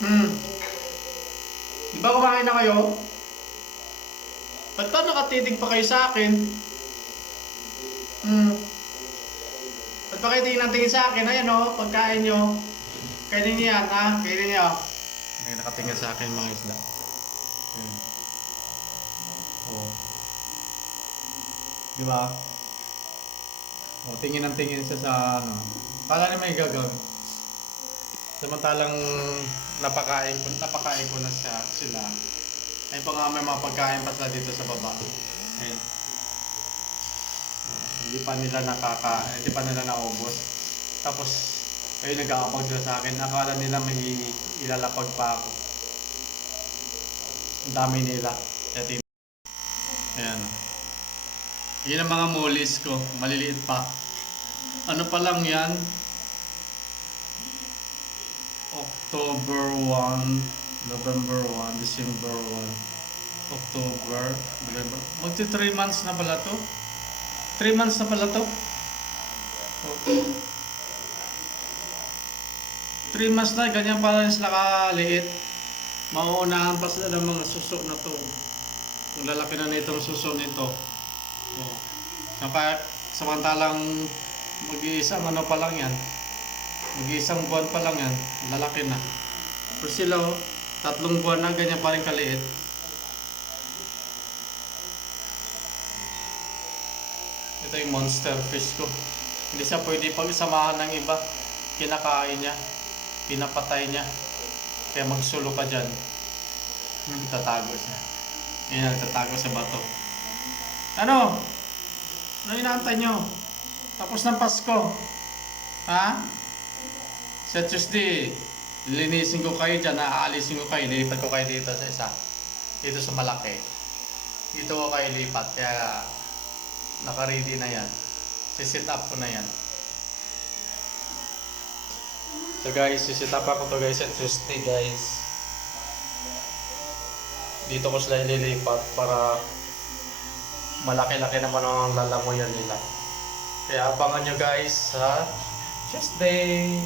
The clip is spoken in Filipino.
Hmm. Di ba kumain na kayo? Ba't ba nakatitig pa kayo sa akin? Hmm. Ba't ba kayo tingin ng tingin sa akin? Ayan o, pagkain nyo. Kainin niyo yan, ha? Kainin niyo. May nakatingin sa akin mga isda. Hmm. Oh. Di ba? O, tingin ng tingin siya sa ano. Kala niya may gagawin. Samantalang napakain ko, napakain ko na siya, sila. Ay pa nga may mga pagkain pa sila dito sa baba. Ayun. Ah, hindi pa nila nakaka, hindi pa nila naubos. Tapos, ay nag-aapag sila sa akin. Akala nila may ilalapag pa ako. Ang dami nila. Yun. Ayan. Yan ang mga molis ko. Maliliit pa. Ano pa lang yan? October 1, November 1, December 1, October, November. Magti 3 months na pala to? 3 months na pala to? Okay. 3 months na, ganyan pala sila kaliit. Mauunahan pa sila ng mga suso na to. Ang lalaki na nitong suso nito. Oh. Saka, samantalang mag-iisang ano pa lang yan. Mag-iisang buwan pa lang yan. Lalaki na. Pero sila, oh, tatlong buwan na ganyan pa rin kaliit. Ito yung monster fish ko. Hindi siya pwede pagsamahan ng iba. Kinakain niya. Pinapatay niya. Kaya magsulo ka dyan. Tatago siya. Yan, tatago sa bato. Ano? Ano inaantay nyo? Tapos ng Pasko. Ha? Sa Tuesday, linisin ko kayo dyan, aalisin ko kayo, lilipat ko kayo dito sa isa. Dito sa malaki. Dito ko kayo lipat, kaya naka-ready na yan. Sisit up ko na yan. So guys, sisit up ako to guys sa Tuesday guys. Dito ko sila ililipat para malaki-laki naman ang lalamuyan nila. Kaya abangan nyo guys sa Tuesday.